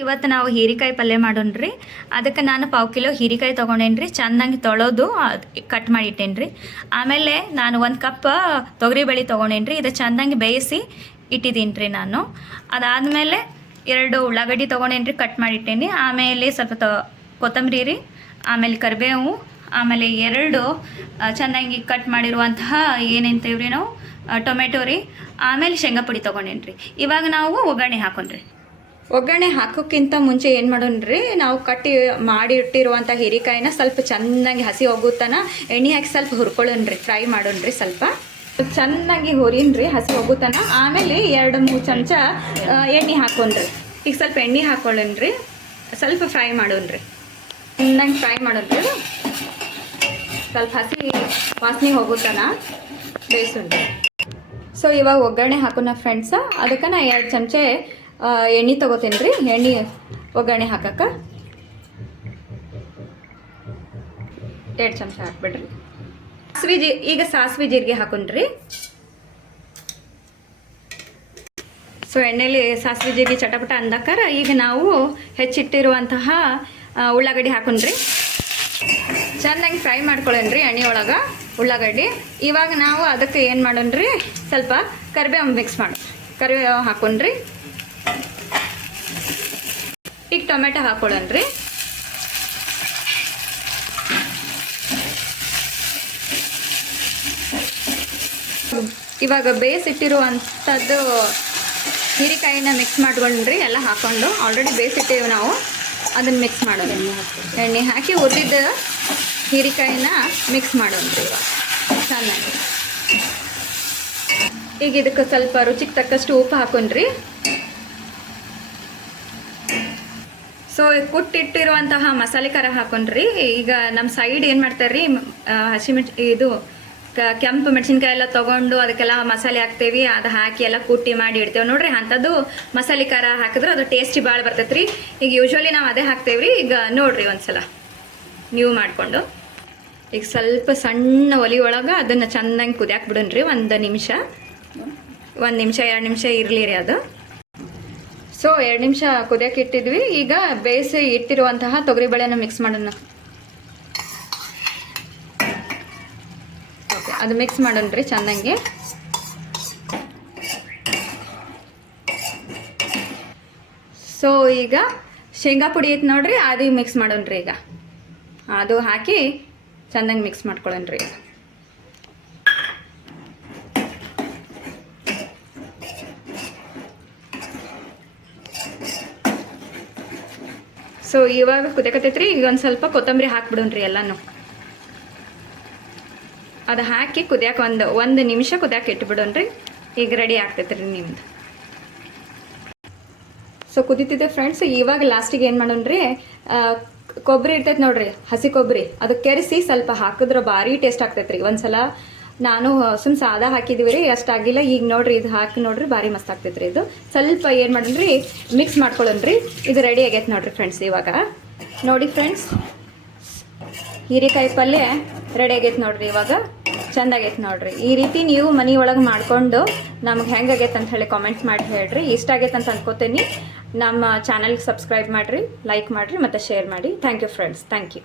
ಇವತ್ತು ನಾವು ಹೀರೆಕಾಯಿ ಪಲ್ಯ ಮಾಡೋಣ್ರಿ. ಅದಕ್ಕೆ ನಾನು 1/4 ಕಿಲೋ ಹೀರೆಕಾಯಿ ತೊಗೊಂಡೇನ್ರಿ. ಚೆನ್ನಾಗಿ ತೊಳೆದು ಕಟ್ ಮಾಡಿ ಇಟ್ಟೇನ್ರಿ. ಆಮೇಲೆ ನಾನು 1 ಕಪ್ ತೊಗರಿಬೇಳೆ ತೊಗೊಂಡೇನ್ರಿ. ಇದು ಚೆನ್ನಾಗಿ ಬೇಯಿಸಿ ಇಟ್ಟಿದ್ದೀನಿ ರೀ ನಾನು. ಅದಾದಮೇಲೆ 2 ಉಳ್ಳಾಗಡ್ಡಿ ತೊಗೊಂಡೇನ್ರಿ, ಕಟ್ ಮಾಡಿ ಇಟ್ಟೇನಿ. ಆಮೇಲೆ ಸ್ವಲ್ಪ ಕೊತ್ತಂಬರಿ ರೀ, ಆಮೇಲೆ ಕರಿಬೇವು, ಆಮೇಲೆ 2 ಚೆನ್ನಾಗಿ ಕಟ್ ಮಾಡಿರುವಂತಹ ಏನಂತೇವ್ರಿ ನಾವು ಟೊಮೆಟೊ ರೀ, ಆಮೇಲೆ ಶೇಂಗಾ ಪುಡಿ ತೊಗೊಂಡೇನ್ರಿ. ಇವಾಗ ನಾವು ಒಗ್ಗರಣೆ ಹಾಕೊಂಡ್ರಿ. ಒಗ್ಗರಣೆ ಹಾಕೋಕ್ಕಿಂತ ಮುಂಚೆ ಏನು ಮಾಡೋಣ್ರಿ, ನಾವು ಕಟ್ಟಿ ಮಾಡಿ ಇಟ್ಟಿರುವಂಥ ಹೀರೆಕಾಯಿನ ಸ್ವಲ್ಪ ಚೆನ್ನಾಗಿ ಹಸಿ ಹೋಗುತ್ತಾನ ಎಣ್ಣೆ ಹಾಕಿ ಸ್ವಲ್ಪ ಹುರ್ಕೊಳ್ಳೋಣ್ರಿ, ಫ್ರೈ ಮಾಡೋಣ್ರಿ. ಸ್ವಲ್ಪ ಚೆನ್ನಾಗಿ ಹುರಿನ್ರಿ ಹಸಿ ಹೋಗುತ್ತಾನ. ಆಮೇಲೆ 2-3 ಚಮಚ ಎಣ್ಣೆ ಹಾಕೊಂಡ್ರಿ. ಈಗ ಸ್ವಲ್ಪ ಎಣ್ಣೆ ಹಾಕೊಳ್ಳೋಣ್ರಿ, ಸ್ವಲ್ಪ ಫ್ರೈ ಮಾಡೋಣ್ರಿ. ಚೆನ್ನಾಗಿ ಫ್ರೈ ಮಾಡೋಣ್ರಿ, ಸ್ವಲ್ಪ ಹಸಿ ವಾಸನೆ ಹೋಗುತ್ತಾನ ಬೇಯಿಸೋಣ್ರಿ. ಸೊ ಇವಾಗ ಒಗ್ಗರಣೆ ಹಾಕೋಣ ಫ್ರೆಂಡ್ಸ. ಅದಕ್ಕೆ ನಾ 2 ಚಮಚ ಎಣ್ಣೆ ತೊಗೋತೀನಿ ರೀ. ಎಣ್ಣೆ ಒಗ್ಗರಣೆ ಹಾಕಕ್ಕೆ 2 ಚಮಚ ಹಾಕ್ಬಿಡ್ರಿ. ಈಗ ಸಾಸಿವೆ ಜೀರಿಗೆ ಹಾಕೊಂಡ್ರಿ. ಸೊ ಎಣ್ಣೆಲಿ ಸಾಸಿವೆ ಜೀರಿಗೆ ಚಟಪಟ ಅಂದಕ್ಕಾರ ಈಗ ನಾವು ಹೆಚ್ಚಿಟ್ಟಿರುವಂತಹ ಉಳ್ಳಾಗಡ್ಡಿ ಹಾಕೊಂಡ್ರಿ. ಚೆನ್ನಾಗಿ ಫ್ರೈ ಮಾಡ್ಕೊಳ್ಳೋಣ್ರಿ ಎಣ್ಣೆ ಒಳಗೆ ಉಳ್ಳಾಗಡ್ಡಿ. ಇವಾಗ ನಾವು ಅದಕ್ಕೆ ಏನು ಮಾಡೋಣ್ರಿ, ಸ್ವಲ್ಪ ಕರಿಬೇವು ಮಿಕ್ಸ್ ಮಾಡಿ ಕರಿಬೇವು ಹಾಕೊಂಡ್ರಿ. ಈಗ ಟೊಮೆಟೊ ಹಾಕೊಳ್ಳೋಣ್ರಿ. ಇವಾಗ ಬೇಯಿಸಿಟ್ಟಿರುವಂಥದ್ದು ಹೀರೆಕಾಯಿನ ಮಿಕ್ಸ್ ಮಾಡ್ಕೊಂಡ್ರಿ. ಎಲ್ಲ ಹಾಕೊಂಡು ಆಲ್ರೆಡಿ ಬೇಯಿಸಿಟ್ಟೇವೆ ನಾವು, ಅದನ್ನು ಮಿಕ್ಸ್ ಮಾಡೋದು. ಎಣ್ಣೆ ಹಾಕಿ ಹುರಿದಿದ್ದ ಹೀರೆಕಾಯಿನ ಮಿಕ್ಸ್ ಮಾಡೋಣ್ರಿ ಇವಾಗ ಚೆನ್ನಾಗಿ. ಈಗ ಇದಕ್ಕೆ ಸ್ವಲ್ಪ ರುಚಿಗೆ ತಕ್ಕಷ್ಟು ಉಪ್ಪು ಹಾಕೊಂಡ್ರಿ. ಸೊ ಕುಟ್ಟಿಟ್ಟಿರುವಂತಹ ಮಸಾಲೆ ಖಾರ ಹಾಕೊಂಡ್ರಿ. ಈಗ ನಮ್ಮ ಸೈಡ್ ಏನು ಮಾಡ್ತಾರೆ ರೀ, ಇದು ಕೆಂಪು ಮೆಣಸಿನ್ಕಾಯಿ ಎಲ್ಲ ತೊಗೊಂಡು ಅದಕ್ಕೆಲ್ಲ ಮಸಾಲೆ ಹಾಕ್ತೇವಿ, ಅದು ಹಾಕಿ ಎಲ್ಲ ಕುಟ್ಟಿ ಮಾಡಿ ಇಡ್ತೇವೆ ನೋಡ್ರಿ. ಅಂಥದ್ದು ಮಸಾಲೆ ಖಾರ ಹಾಕಿದ್ರೆ ಅದು ಟೇಸ್ಟಿ ಭಾಳ ಬರ್ತೈತೆ ರೀ. ಈಗ ಯೂಶ್ವಲಿ ನಾವು ಅದೇ ಹಾಕ್ತೇವೆ ರೀ. ಈಗ ನೋಡಿರಿ ಒಂದ್ಸಲ ನೀವು ಮಾಡಿಕೊಂಡು ಈಗ ಸ್ವಲ್ಪ ಸಣ್ಣ ಒಲೆ ಒಳಗೆ ಅದನ್ನು ಚೆನ್ನಾಗಿ ಕುದಿಯಾಕೆ ಬಿಡೋಣ್ರಿ. 1 ನಿಮಿಷ 2 ನಿಮಿಷ ಇರಲಿ ರೀ ಅದು. ಸೊ 2 ನಿಮಿಷ ಕುದಿಯೋಕೆ ಇಟ್ಟಿದ್ವಿ. ಈಗ ಬೇಯಿಸಿ ಇಟ್ಟಿರುವಂತಹ ತೊಗರಿಬೇಳೆನ ಮಿಕ್ಸ್ ಮಾಡೋಣ. ಓಕೆ, ಅದು ಮಿಕ್ಸ್ ಮಾಡೋಣ್ರಿ ಚೆನ್ನಾಗಿ. ಸೊ ಈಗ ಶೇಂಗಾ ಪುಡಿ ಐತೆ ನೋಡ್ರಿ, ಅದು ಮಿಕ್ಸ್ ಮಾಡೋಣ್ರಿ. ಈಗ ಅದು ಹಾಕಿ ಚೆನ್ನಾಗಿ ಮಿಕ್ಸ್ ಮಾಡ್ಕೊಳ್ಳೋಣ್ರಿ. ಸೊ ಇವಾಗ ಕುದಿಯಕತ್ತೈತ್ರಿ. ಈಗ ಒಂದು ಸ್ವಲ್ಪ ಕೊತ್ತಂಬರಿ ಹಾಕ್ಬಿಡೋಣ್ರಿ ಎಲ್ಲನೂ. ಅದು ಹಾಕಿ ಕುದಿಯಕ್ಕೆ 1 ನಿಮಿಷ ಕುದಿಯಕ್ಕೆ ಇಟ್ಬಿಡೋಣ್ರಿ. ಈಗ ರೆಡಿ ಆಗ್ತೈತ್ರಿ ನಿಮ್ದು. ಸೊ ಕುದೀತಿದೆ ಫ್ರೆಂಡ್ಸ್. ಇವಾಗ ಲಾಸ್ಟಿಗೆ ಏನು ಮಾಡೋಣ್ರಿ, ಕೊಬ್ಬರಿ ಇರ್ತೈತೆ ನೋಡ್ರಿ, ಹಸಿ ಕೊಬ್ಬರಿ, ಅದು ಕೆರೆಸಿ ಸ್ವಲ್ಪ ಹಾಕಿದ್ರೆ ಭಾರಿ ಟೇಸ್ಟ್ ಆಗ್ತೈತ್ರಿ. ಒಂದ್ಸಲ ನಾನು ಸಾದಾ ಹಾಕಿದ್ವಿ ರೀ, ಅಷ್ಟಾಗಿಲ್ಲ. ಈಗ ನೋಡ್ರಿ ಇದು ಹಾಕಿ ನೋಡ್ರಿ, ಭಾರಿ ಮಸ್ತ್ ಆಗ್ತೈತ್ರಿ. ಇದು ಸ್ವಲ್ಪ ಏನು ಮಾಡೋಣ್ರಿ, ಮಿಕ್ಸ್ ಮಾಡ್ಕೊಳ್ಳೋಣ್ರಿ. ಇದು ರೆಡಿ ಆಗೈತೆ ನೋಡ್ರಿ ಫ್ರೆಂಡ್ಸ್. ಇವಾಗ ನೋಡಿ ಫ್ರೆಂಡ್ಸ್, ಹೀರೆಕಾಯಿ ಪಲ್ಯ ರೆಡಿ ಆಗೈತೆ ನೋಡ್ರಿ. ಇವಾಗ ಚೆಂದಾಗೈತೆ ನೋಡ್ರಿ. ಈ ರೀತಿ ನೀವು ಮನೆಯೊಳಗೆ ಮಾಡಿಕೊಂಡು ನಮ್ಗೆ ಹೆಂಗಾಗೈತೆ ಅಂತ ಹೇಳಿ ಕಾಮೆಂಟ್ ಮಾಡಿ ಹೇಳ್ರಿ. ಇಷ್ಟ ಆಗೈತೆ ಅಂತ ಅನ್ಕೋತೀನಿ. ನಮ್ಮ ಚಾನಲ್ಗೆ ಸಬ್ಸ್ಕ್ರೈಬ್ ಮಾಡಿರಿ, ಲೈಕ್ ಮಾಡಿರಿ ಮತ್ತು ಶೇರ್ ಮಾಡಿ. Thank you friends, thank you.